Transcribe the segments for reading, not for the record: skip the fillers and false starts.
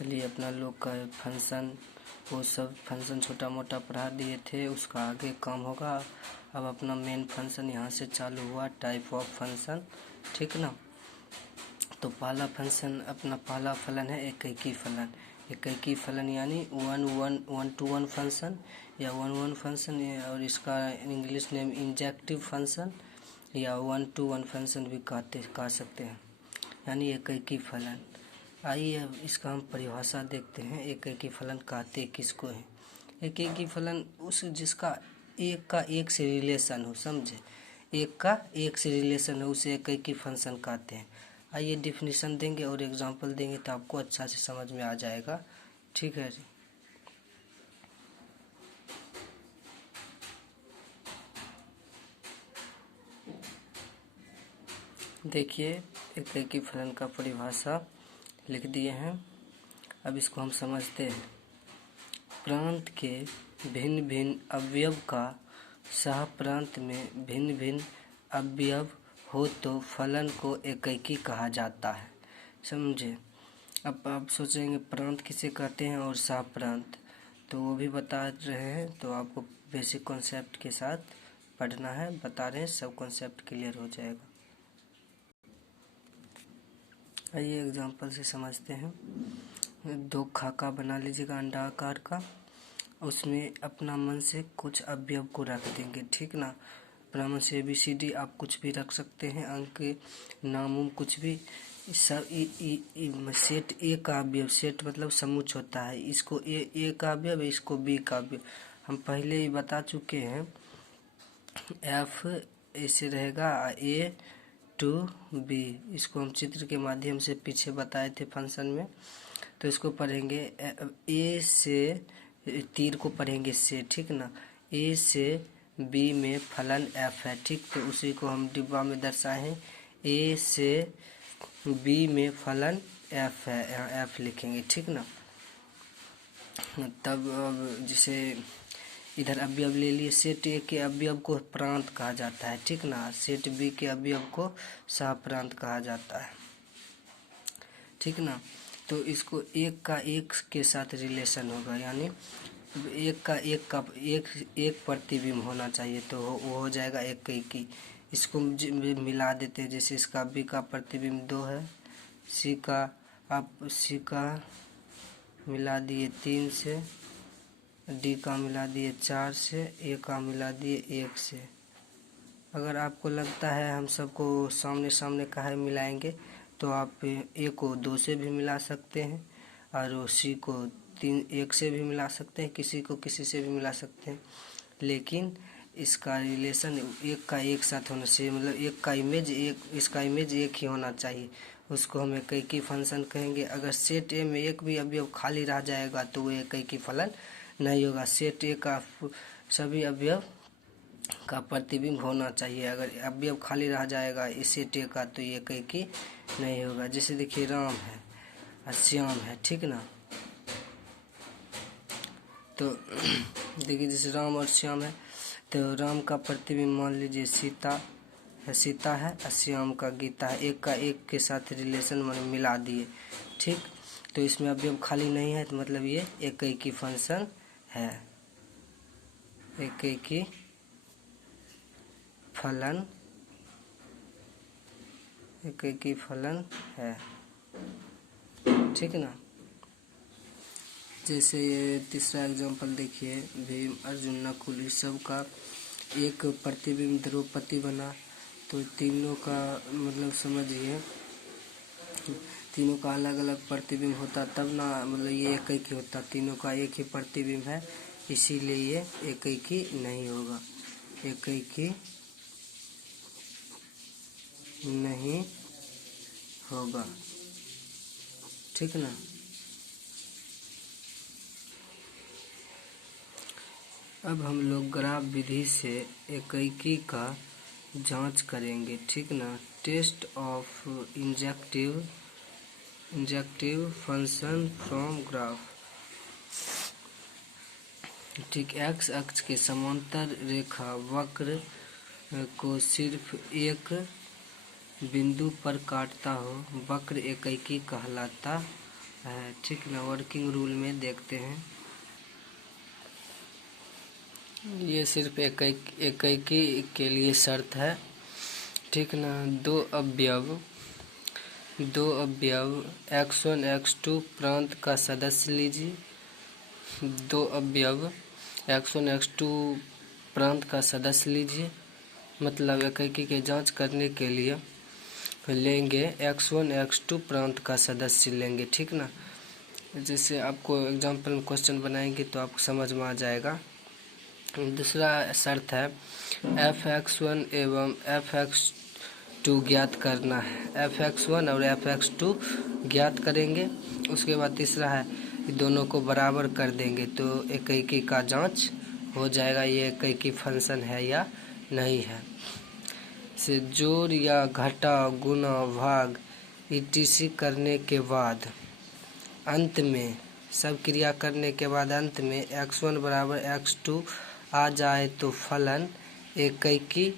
चलिए अपना लोग का फंक्शन वो सब फंक्शन छोटा मोटा पढ़ा दिए थे, उसका आगे काम होगा। अब अपना मेन फंक्शन यहाँ से चालू हुआ, टाइप ऑफ फंक्शन, ठीक ना। तो पहला फंक्शन अपना पहला फलन है एकैकी फलन। एकैकी फलन यानी वन टू वन फंक्शन या वन फंक्शन, और इसका इंग्लिश नेम इंजेक्टिव फंक्शन या वन टू वन फंक्शन भी कह सकते हैं, यानी एकैकी फलन। आइए अब इसका हम परिभाषा देखते हैं। एकैकी फलन कहते किसको हैं? एकैकी फलन उस जिसका एक का एक से रिलेशन हो, समझे, एक का एक से रिलेशन हो उसे एकैकी फंक्शन कहते हैं। आइए डिफिनीशन देंगे और एग्जांपल देंगे तो आपको अच्छा से समझ में आ जाएगा, ठीक है जी। देखिए एकैकी फलन का परिभाषा लिख दिए हैं, अब इसको हम समझते हैं। प्रांत के भिन्न भिन्न अवयव का सह प्रांत में भिन्न भिन्न अवयव हो तो फलन को एकैकी कहा जाता है, समझे। अब आप सोचेंगे प्रांत किसे कहते हैं और सह प्रांत, तो वो भी बता रहे हैं, तो आपको बेसिक कॉन्सेप्ट के साथ पढ़ना है, बता रहे हैं, सब कॉन्सेप्ट क्लियर हो जाएगा। आइए एग्जांपल से समझते हैं। दो खाका बना लीजिएगा अंडा आकार का, उसमें अपना मन से कुछ अवयव को रख देंगे, ठीक ना। अपना मन से ABCD आप कुछ भी रख सकते हैं, अंक नाम कुछ भी, सब सेट ए का अवयव, सेट मतलब समुच्चय होता है, इसको ए का अवयव, इसको बी का अवयव हम पहले ही बता चुके हैं। F ऐसे रहेगा A to B, इसको हम चित्र के माध्यम से पीछे बताए थे फंक्शन में। तो इसको पढ़ेंगे ए से, तीर को पढ़ेंगे से, ठीक ना। ए से बी में फलन F है, ठीक, तो उसी को हम डिब्बा में दर्शाए हैं। ए से बी में फलन F है, यहाँ F लिखेंगे, ठीक ना। तब अब जिसे इधर अवयव ले लिए, सेट ए के अवयव को प्रांत कहा जाता है, ठीक ना। सेट बी के अवयव को सह प्रांत कहा जाता है, ठीक ना। तो इसको एक का एक के साथ रिलेशन होगा, यानी एक का एक प्रतिबिंब होना चाहिए, तो वो हो जाएगा एकैकी। इसको मिला देते हैं, जैसे इसका बी का प्रतिबिंब 2 है, सी का मिला दिए 3 से, डी का मिला दिए 4 से, ए का मिला दिए 1 से। अगर आपको लगता है हम सबको सामने सामने काहे मिलाएंगे, तो आप ए को 2 से भी मिला सकते हैं और सी को 1 से भी मिला सकते हैं, किसी को किसी से भी मिला सकते हैं, लेकिन इसका रिलेशन एक का एक साथ होना चाहिए, मतलब एक का इमेज इसका इमेज एक ही होना चाहिए, उसको हम एकैकी फंक्शन कहेंगे। अगर सेट ए में एक भी अवयव खाली रह जाएगा तो वो एकैकी फलन नहीं होगा। सेट ए का सभी अवयव का प्रतिबिंब होना चाहिए, अगर अवयव खाली रह जाएगा इस सेट ए का तो ये एकैकी नहीं होगा। जैसे देखिए राम है और श्याम है, ठीक ना। तो देखिए जैसे राम और श्याम है, तो राम का प्रतिबिंब मान लीजिए सीता है और श्याम का गीता है, एक का एक के साथ रिलेशन में मिला दिए, ठीक। तो इसमें अवयव खाली नहीं है, तो मतलब ये एकैकी फंक्शन है, एकैकी फलन, एकैकी फलन है, ठीक ना। जैसे ये तीसरा एग्जांपल देखिए, भीम अर्जुन नकुल इस सब का एक प्रतिबिंब द्रौपदी बना, तो तीनों का मतलब समझिए तीनों का अलग अलग प्रतिबिंब होता तब ना, मतलब ये एकैकी होता, तीनों का एक ही प्रतिबिंब है, इसीलिए ये एकैकी नहीं होगा, एकैकी नहीं होगा, ठीक ना। अब हम लोग ग्राफ विधि से एकैकी का जांच करेंगे, ठीक ना। Test of injective function from graph, ठीक। एक्स अक्ष के समांतर रेखा वक्र को सिर्फ एक बिंदु पर काटता हो वक्र एकैकी कहलाता है, ठीक ना। वर्किंग रूल में देखते हैं, ये सिर्फ इक्कीकी के लिए शर्त है, ठीक ना। दो अवयव x1 x2 प्रांत का सदस्य लीजिए। दो अवयव x1 x2 प्रांत का सदस्य लीजिए, मतलब इक्कीकी के जांच करने के लिए लेंगे x1 x2 प्रांत का सदस्य लेंगे, ठीक ना। जैसे आपको एग्जाम्पल में क्वेश्चन बनाएंगे तो आपको समझ में आ जाएगा। दूसरा शर्त है f(x1) एवं f(x2) ज्ञात करना है। f(x1) और f(x2) ज्ञात करेंगे। उसके बाद तीसरा है कि दोनों को बराबर कर देंगे तो इक्कीकी का जांच हो जाएगा, ये इक्कीकी फंक्शन है या नहीं है। से जोड़ या घटा, गुना, भाग etc करने के बाद अंत में, सब क्रिया करने के बाद अंत में x1 बराबर x2 आ जाए तो फलन इक्कीकी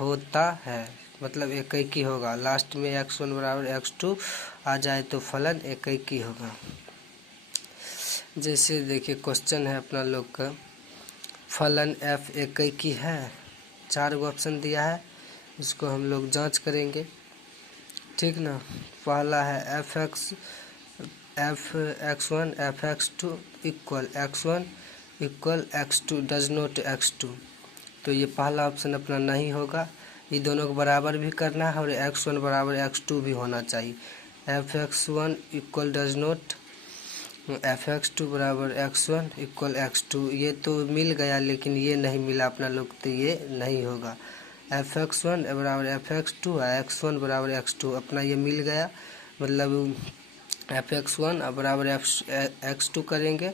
होता है, मतलब इक्कीकी होगा। लास्ट में x1 बराबर x2 आ जाए तो फलन इक्कीकी होगा। जैसे देखिए क्वेश्चन है अपना लोग का, फलन f इक्कीकी है, 4 गो ऑप्शन दिया है, इसको हम लोग जांच करेंगे, ठीक ना। पहला है f(x1) f(x2) equal x1 equal x2 does not x2, तो ये पहला ऑप्शन अपना नहीं होगा। ये दोनों को बराबर भी करना है और x1 बराबर x2 भी होना चाहिए। f(x1) equal does not f(x2) बराबर x1 इक्वल x2, ये तो मिल गया, लेकिन ये नहीं मिला अपना लोग, तो ये नहीं होगा। f(x1) बराबर f(x2) x1 बराबर x2 अपना ये मिल गया, मतलब f(x1) बराबर x2 करेंगे।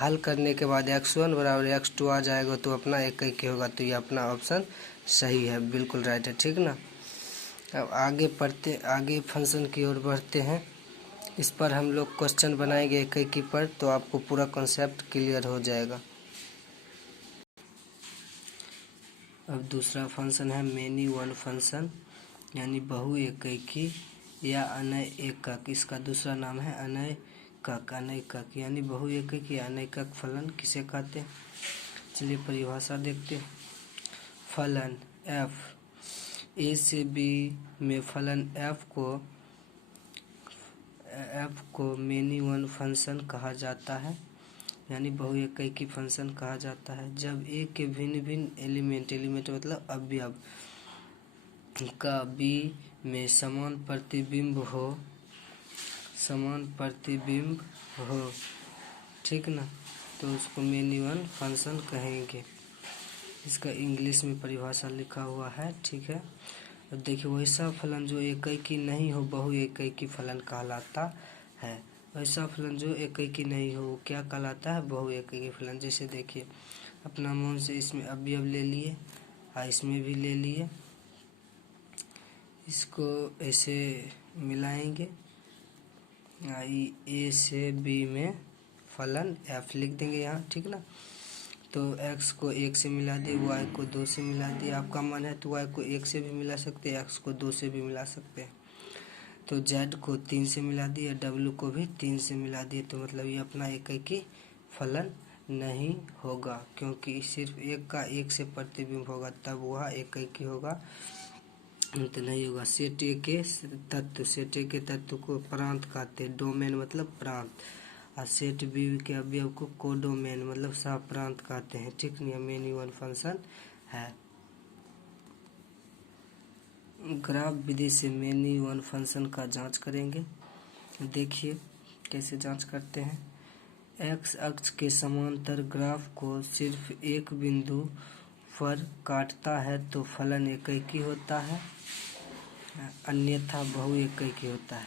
हल करने के बाद x1 बराबर x2 आ जाएगा तो अपना इक्कीकी होगा, तो ये अपना ऑप्शन सही है, बिल्कुल राइट है, ठीक ना। अब आगे फंक्शन की ओर बढ़ते हैं। इस पर हम लोग क्वेश्चन बनाएंगे इक्कीकी पर, तो आपको पूरा कॉन्सेप्ट क्लियर हो जाएगा। अब दूसरा फंक्शन है मेनी वन फंक्शन, यानी बहु इक्कीकी या अनैकक। इसका दूसरा नाम है अनैकक, यानी बहु इक्कीकी या अनैकक फलन किसे कहते हैं। चलिए परिभाषा देखते हैं। फलन f a से b में फलन f को मेनी वन फंक्शन कहा जाता है, यानी बहु इक्कीकी फंक्शन कहा जाता है जब a के भिन्न भिन्न एलिमेंट मतलब अवयव का b में समान प्रतिबिंब हो, ठीक ना, तो उसको मेनी वन फंक्शन कहेंगे। इसका इंग्लिश में परिभाषा लिखा हुआ है, ठीक है। अब देखिए वैसा फलन जो इक्कीकी नहीं हो बहु इक्कीकी फलन कहलाता है। वैसा फलन जो इक्कीकी नहीं हो क्या कहलाता है, बहु इक्कीकी फलन। जैसे देखिए अपना मन से इसमें अवयव ले लिए और इसमें भी ले लिए, इसको ऐसे मिलाएंगे, ए से बी में फलन f लिख देंगे यहाँ, ठीक ना। तो x को 1 से मिला दिए, y को 2 से मिला दिए, आपका मन है तो y को 1 से भी मिला सकते हैं, x को 2 से भी मिला सकते हैं। तो z को 3 से मिला दिए, w को भी 3 से मिला दिए, तो मतलब ये अपना इक्कीकी फलन नहीं होगा, क्योंकि सिर्फ एक का 1 से प्रतिबिंब होगा तब वह इक्कीकी होगा, तो नहीं होगा। सेट ए के तत्व को प्रांत कहते हैं, डोमेन मतलब प्रांत, और सेट बी के अवयव को कोडोमेन मतलब सह प्रांत कहते हैं, ठीक नहीं। मेनी वन फंक्शन है। ग्राफ विधि से मेनी वन फंक्शन का जांच करेंगे। देखिए कैसे जांच करते हैं। एक्स अक्ष के समांतर ग्राफ को सिर्फ एक बिंदु पर काटता है तो फलन इक्कीकी होता है, अन्यथा बहु इक्कीकी होता है।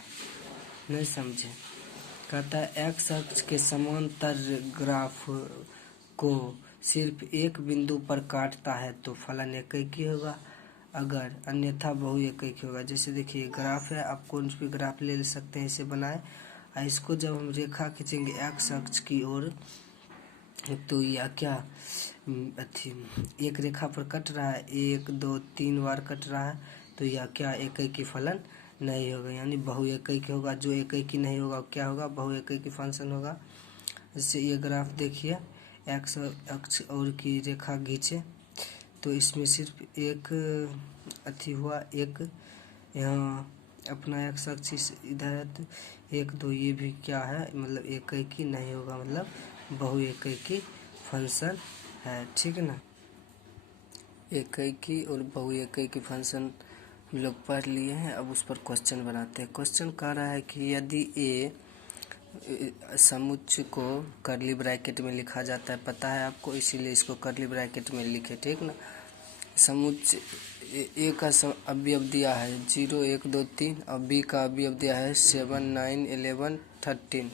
नहीं समझे, कहता है एक्स अक्ष के समांतर ग्राफ को सिर्फ एक बिंदु पर काटता है तो फलन इक्कीकी होगा, अगर अन्यथा बहु इक्कीकी होगा। जैसे देखिए ग्राफ है, आप कौन भी ग्राफ ले सकते हैं, इसे बनाए और इसको जब हम रेखा खींचेंगे एक्स अक्ष की ओर, तो यह क्या एक रेखा पर कट रहा है, 1 2 3 बार कट रहा है, तो यह क्या इक्कीकी फलन नहीं होगा, यानी बहुएककी होगा। जो एककी नहीं होगा क्या होगा, बहुएककी फंक्शन होगा। जैसे ये ग्राफ देखिए, एक्स अक्ष और की रेखा खींचे तो इसमें सिर्फ एक अथी हुआ, एक यहाँ अपना एक्स अक्ष इधर है तो 1 2 ये भी क्या है, मतलब एककी नहीं होगा, मतलब बहुएककी फंक्शन है, ठीक ना। एककी और बहुएककी फंक्शन हम लोग पढ़ लिए हैं। अब उस पर क्वेश्चन बनाते हैं। क्वेश्चन कह रहा है कि यदि ए समुच्चय को कर्ली ब्रैकेट में लिखा जाता है, पता है आपको, इसीलिए इसको कर्ली ब्रैकेट में लिखे, ठीक ना। समुच्चय ए का अवयव दिया है 0 1 2 3 और बी का अवयव दिया है 7 9 11 13।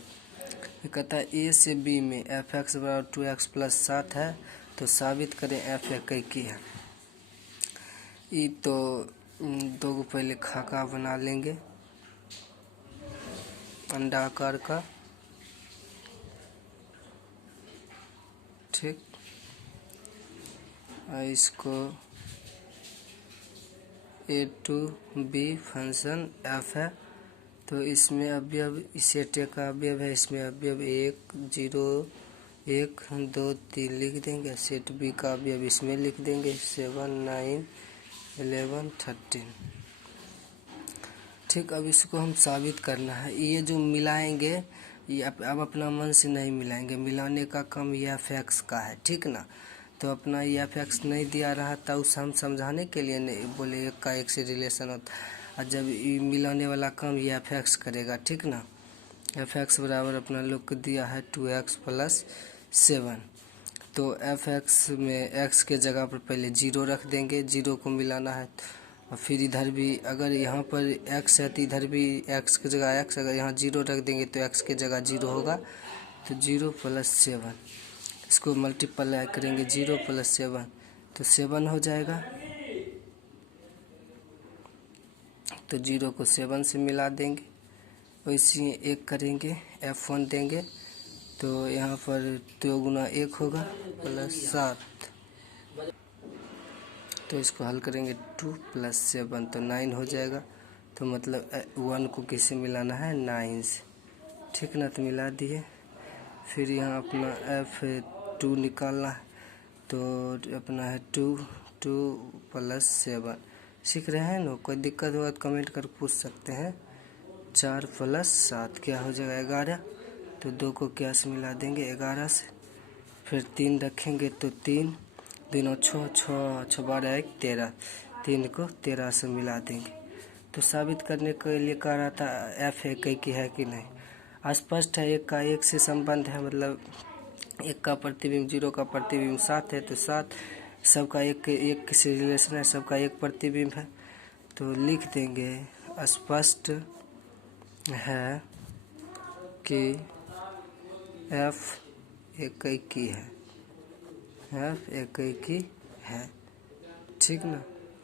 ये कहता है ए से बी में एफ एक्स बराबर 2x + 7 है, तो साबित करें एफ एककी है। ये तो दो को पहले खाका बना लेंगे अंडाकार का, ठीक। इसको ए टू बी फंक्शन एफ है, तो इसमें अवयव सेट ए का अवयव है, इसमें अवयव 1 0 1 2 3 लिख देंगे। सेट बी का अवयव इसमें लिख देंगे 7 9 11 13, ठीक। अब इसको हम साबित करना है। ये जो मिलाएंगे ये अब अपना मन से नहीं मिलाएंगे, मिलाने का काम ये एफ एक्स का है, ठीक ना। तो अपना ये एफ एक्स नहीं दिया रहा था, उस हम समझाने के लिए नहीं बोले एक का एक से रिलेशन होता है, और जब ये मिलाने वाला काम ये एफ एक्स करेगा, ठीक ना। एफ एक्स बराबर अपना लोग को दिया है 2x + 7, तो एफ एक्स में एक्स के जगह पर पहले 0 रख देंगे, 0 को मिलाना है। और फिर इधर भी अगर यहाँ पर x है तो इधर भी x की जगह x, अगर यहाँ 0 रख देंगे तो x की जगह 0 होगा, तो 0 + 7, इसको मल्टीप्लाई करेंगे 0 + 7 तो 7 हो जाएगा। तो 0 को 7 से मिला देंगे, वैसे 1 करेंगे f1 देंगे, तो यहाँ पर 2 गुना 1 होगा +7, तो इसको हल करेंगे 2 + 7 तो 9 हो जाएगा। तो मतलब 1 को किससे मिलाना है, 9 से, ठीक ना। तो मिला दिए। फिर यहाँ अपना f2 निकालना है, तो अपना है 2 + 7, सीख रहे हैं ना। कोई दिक्कत होगा तो कमेंट कर पूछ सकते हैं। 4 + 7 क्या हो जाएगा 11, तो 2 को क्या से मिला देंगे 11 से। फिर 3 रखेंगे तो 3 2 6 6 6 12 1 13, 3 को 13 से मिला देंगे। तो साबित करने के लिए कह रहा था एफ एककी है कि नहीं। स्पष्ट है, एक का एक से संबंध है, मतलब एक का प्रतिबिंब 0 का प्रतिबिंब 7 है, तो 7 सबका एक से रिलेशन है, सबका एक प्रतिबिंब है, तो लिख देंगे स्पष्ट है कि एफ एककी है, एफ एककी है, ठीक ना।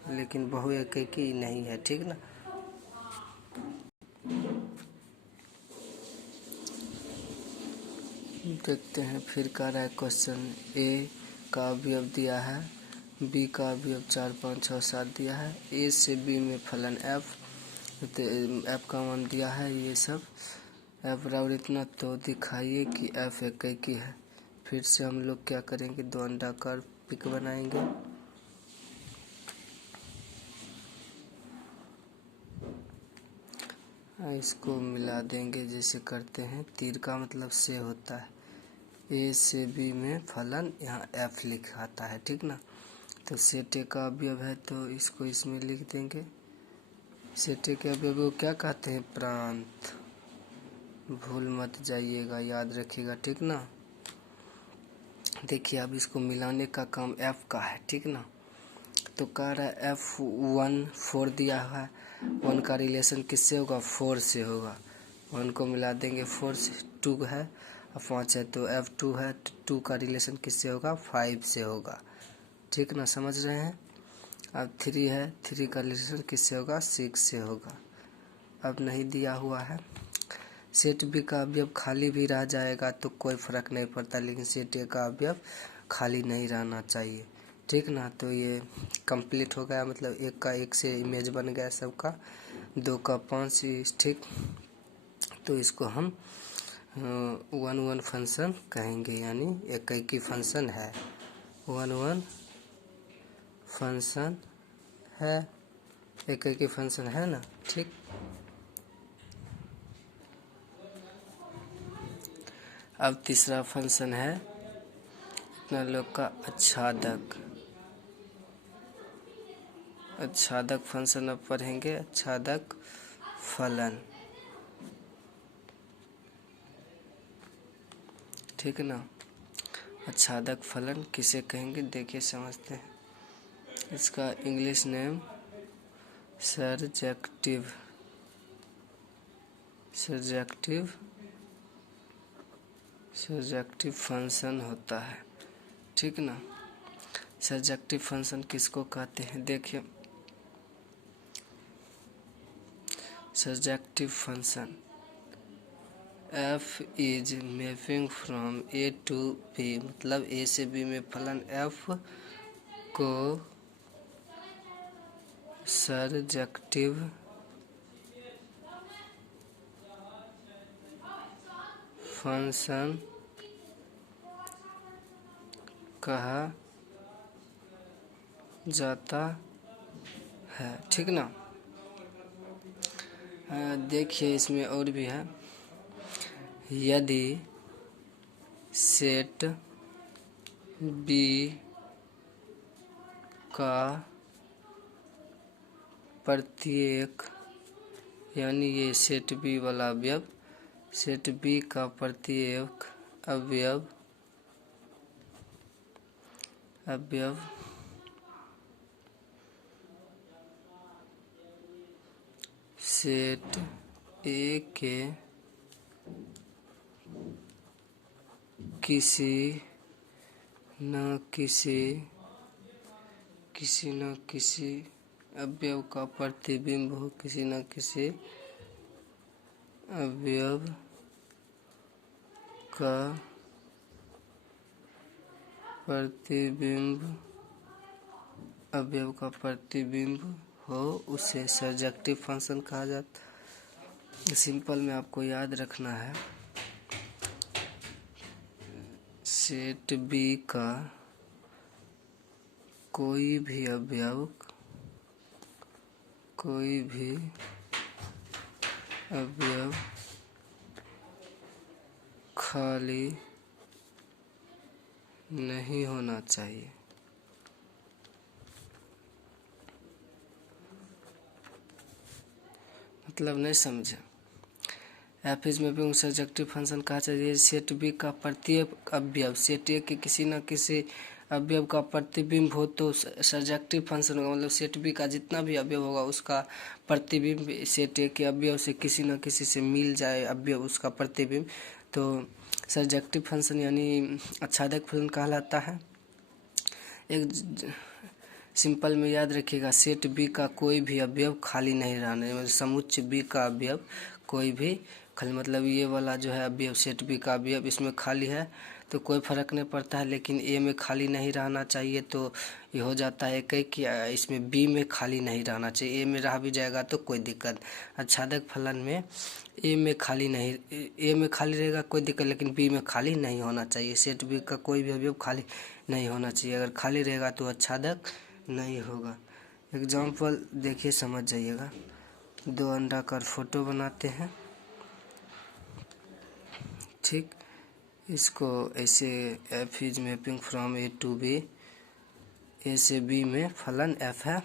लेकिन बहुएककी नहीं है, ठीक ना। देखते हैं फिर कह रहा है क्वेश्चन, ए का अवयव दिया है, बी का अवयव 4 5 6 7 दिया है, ए से बी में फलन एफ, तो एफ का मान दिया है ये सब, एफ बराबर इतना, तो दिखाइए कि एफ एककी है। फिर से हम लोग क्या करेंगे, 2 अंडाकार पिक बनाएंगे, इसको मिला देंगे जैसे करते हैं। तीर का मतलब से होता है, ए से बी में फलन यहाँ एफ लिखाता है, ठीक ना। तो सेट ए का अवयव है, तो इसको इसमें लिख देंगे। सेट ए के अवयव को क्या कहते हैं, प्रांत, भूल मत जाइएगा, याद रखिएगा, ठीक ना। देखिए अब इसको मिलाने का काम एफ का है, ठीक ना। तो कह रहा है f1 4 दिया हुआ है, 1 का रिलेशन किससे होगा, 4 से होगा, 1 को मिला देंगे 4 से। 2 है और 5 है, तो f2 है, तो 2 का रिलेशन किससे होगा, 5 से होगा, ठीक ना, समझ रहे हैं। अब 3 है, 3 का रिलेशन किससे होगा, 6 से होगा। अब नहीं दिया हुआ है। सेट बी का अवयव खाली भी रह जाएगा तो कोई फर्क नहीं पड़ता, लेकिन सेट ए का अवयव खाली नहीं रहना चाहिए, ठीक ना। तो ये कंप्लीट हो गया, मतलब एक का एक से इमेज बन गया सबका। 2 का 5 ठीक। तो इसको हम 1 फंक्शन कहेंगे, यानी एकैकी फंक्शन है, 1 फंक्शन है, एकैकी फंक्शन है ना, ठीक। अब तीसरा फंक्शन है अपना लोग का आच्छादक। आच्छादक फंक्शन अब पढ़ेंगे, आच्छादक फलन, ठीक है ना। आच्छादक फलन किसे कहेंगे, देखिए समझते हैं। इसका इंग्लिश नेम सर्जेक्टिव फंक्शन होता है, ठीक ना। सर्जेक्टिव फंक्शन किसको कहते हैं, देखिए surjective function f is mapping from a to b, मतलब a से b में फलन f को सर्जेक्टिव फंक्शन कहा जाता है, ठीक ना। देखिए इसमें और भी है, यदि सेट बी का प्रत्येक, यानी ये सेट बी वाला अवयव, सेट बी का प्रत्येक अवयव सेट ए के किसी न किसी अवयव का प्रतिबिंब हो, किसी न किसी अवयव का प्रतिबिंब हो, उसे सर्जेक्टिव फंक्शन कहा जाता। सिंपल में आपको याद रखना है, सेट बी का कोई भी अवयव खाली नहीं होना चाहिए, मतलब नहीं समझे। F is mapping surjective function कहा चाहिए सेट बी का प्रत्येक अवयव सेट ए के किसी न किसी अवयव का प्रतिबिंब हो, तो सर्जेक्टिव फंक्शन होगा, मतलब सेट बी का जितना भी अवयव होगा उसका प्रतिबिंब सेट ए के अवयव से किसी न किसी से मिल जाए, अवयव उसका प्रतिबिंब, तो सर्जेक्टिव फंक्शन यानी आच्छादक फंक्शन कहलाता है। एक सिंपल में याद रखिएगा, सेट बी का कोई भी अवयव खाली नहीं रहना, मतलब समुच्चय बी का अवयव कोई भी खाली, मतलब ये वाला जो है अवयव सेट बी का अवयव इसमें खाली है तो कोई फर्क नहीं पड़ता है, लेकिन ए में खाली नहीं रहना चाहिए, तो ये हो जाता है कि इसमें बी में खाली नहीं रहना चाहिए, ए में रह भी जाएगा तो कोई दिक्कत। आच्छादक फलन में ए में खाली रहेगा कोई दिक्कत, लेकिन बी में खाली नहीं होना चाहिए। सेट बी का कोई भी अवयव खाली नहीं होना चाहिए, अगर खाली रहेगा तो आच्छादक नहीं होगा। एग्जाम्पल देखिए समझ जाइएगा। 2 अंडाकार फोटो बनाते हैं, ठीक। इसको ऐसे F is mapping from A to B, A से बी में फलन एफ है,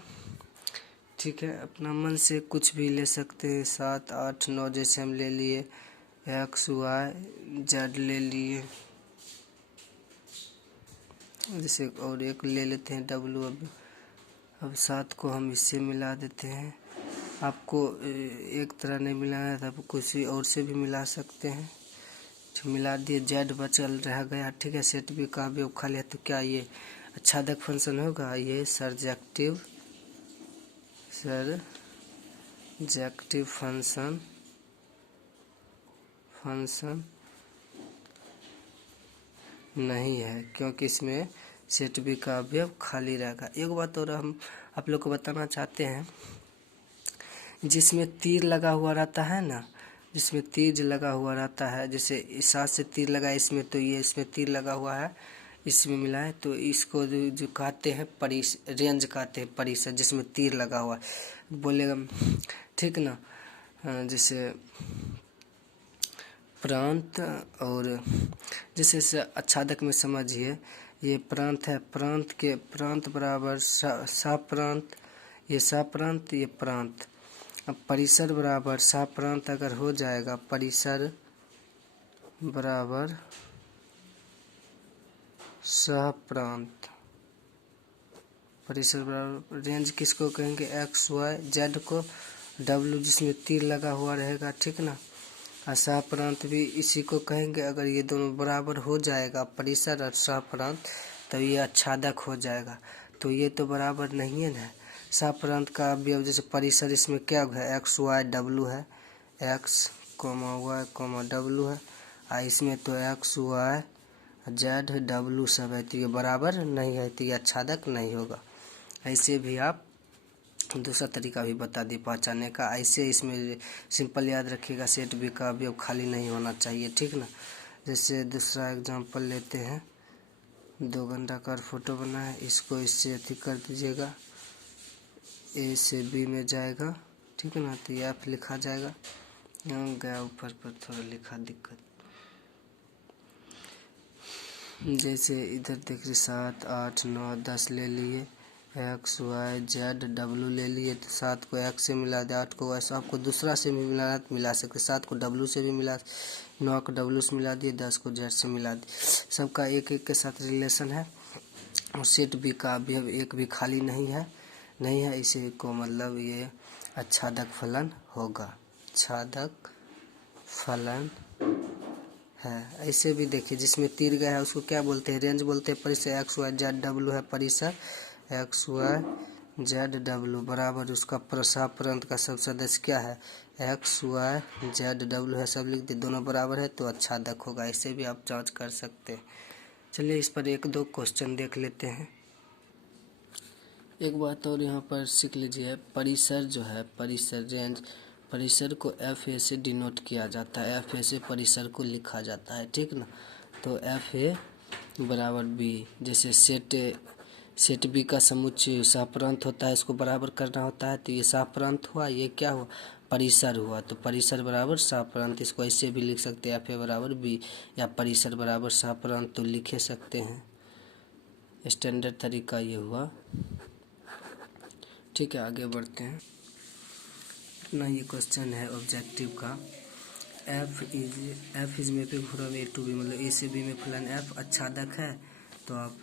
ठीक है। अपना मन से कुछ भी ले सकते हैं, 7, 8, 9 जैसे हम ले लिए, एक्स वाई जेड ले लिए, जैसे और एक ले लेते हैं डब्लू। अब 7 को हम इससे मिला देते हैं, आपको एक तरह नहीं मिलाना है तो आप किसी और से भी मिला सकते हैं, मिला दिए, जेड बचल रह गया, ठीक है। सेट बी का अवयव खाली है तो क्या ये आच्छादक फंक्शन होगा, ये सर्जेक्टिव फंक्शन नहीं है, क्योंकि इसमें सेट बी का अवयव खाली रहेगा। एक बात और हम आप लोग को बताना चाहते हैं, जिसमें तीर लगा हुआ रहता है ना, जिसमें तीर लगा हुआ रहता है, जैसे इस हाथ से तीर लगा इसमें, तो ये इसमें तीर लगा हुआ है, इसमें मिला है, तो इसको जो कहते हैं रेंज कहते हैं परिसर, जिसमें तीर लगा हुआ है बोलेगा, ठीक ना। जैसे प्रांत, और जैसे आच्छादक में समझिए, ये प्रांत है, प्रांत बराबर सा प्रांत, ये सा प्रांत, ये प्रांत। अब परिसर बराबर सा प्रांत अगर हो जाएगा, परिसर बराबर सह प्रांत, परिसर बराबर रेंज किसको कहेंगे, एक्स वाई जेड को, डब्ल्यू जिसमें तीर लगा हुआ रहेगा, ठीक ना। और सह प्रांत भी इसी को कहेंगे। अगर ये दोनों बराबर हो जाएगा, परिसर और सह प्रांत, तो ये आच्छादक हो जाएगा। तो ये तो बराबर नहीं है ना। सह प्रांत का अवयव जैसे परिसर, इसमें क्या है, एक्स वाई डब्ल्यू है, एक्स कॉमा वाई कॉमा डब्ल्यू है, और इसमें तो एक्स वाई जेड डब्ल्यू सब है, तो ये बराबर नहीं है, तो ये आच्छादक नहीं होगा। ऐसे भी आप दूसरा तरीका भी बता दी पहचानने का। ऐसे इसमें सिंपल याद रखिएगा, सेट बी का अवयव खाली नहीं होना चाहिए, ठीक ना। जैसे दूसरा एग्जांपल लेते हैं, 2 घंटाकार फोटो बना है, इसको इससे अति कर दीजिएगा, ए से बी में जाएगा, ठीक है ना। तो ये एफ लिखा जाएगा, यहाँ गया ऊपर पर थोड़ा लिखा दिक्कत। जैसे इधर देखिए 7, 8, 9, 10 ले लिए, एक्स वाई जेड डब्ल्यू ले लिए, तो 7 को एक्स से मिला दे, 8 को वाई से, आपको दूसरा से भी मिला सकते, 7 को डब्ल्यू से भी मिला, 9 को डब्ल्यू से मिला दिए, 10 को जेड से मिला दिए। सबका एक एक के साथ रिलेशन है। और सेट बी का अवयव एक भी खाली नहीं है, इसे को मतलब ये आच्छादक फलन होगा, आच्छादक फलन है। ऐसे भी देखिए, जिसमें तीर गया है उसको क्या बोलते हैं, रेंज बोलते हैं। परिसर एक्स वाई जेड डब्ल्यू है, परिसर एक्स वाई जेड डब्ल्यू बराबर उसका सह प्रांत का सब सदस्य क्या है, एक्स वाई जेड डब्ल्यू है, सब लिख दिए, दोनों बराबर है तो आच्छादक होगा। ऐसे भी आप जांच कर सकते हैं। चलिए इस पर 1-2 क्वेश्चन देख लेते हैं। एक बात और यहाँ पर सीख लीजिए, परिसर जो है, परिसर रेंज, परिसर को एफ ए से डिनोट किया जाता है, एफ ए से परिसर को लिखा जाता है, ठीक ना। तो एफ ए बराबर बी, जैसे सेट बी का समुच्चय सहप्रांत होता है, इसको बराबर करना होता है, तो ये सहप्रांत हुआ, ये क्या हुआ, परिसर हुआ। तो परिसर बराबर सहप्रांत, इसको ऐसे भी लिख सकते हैं, एफ ए बराबर बी, या परिसर बराबर सहप्रांत, तो लिखे सकते हैं। स्टैंडर्ड तरीका ये हुआ, ठीक है। आगे बढ़ते हैं। अपना ये क्वेश्चन है ऑब्जेक्टिव का, f is mapping from A to b, मतलब ए से बी में फलन एफ आच्छादक है। तो आप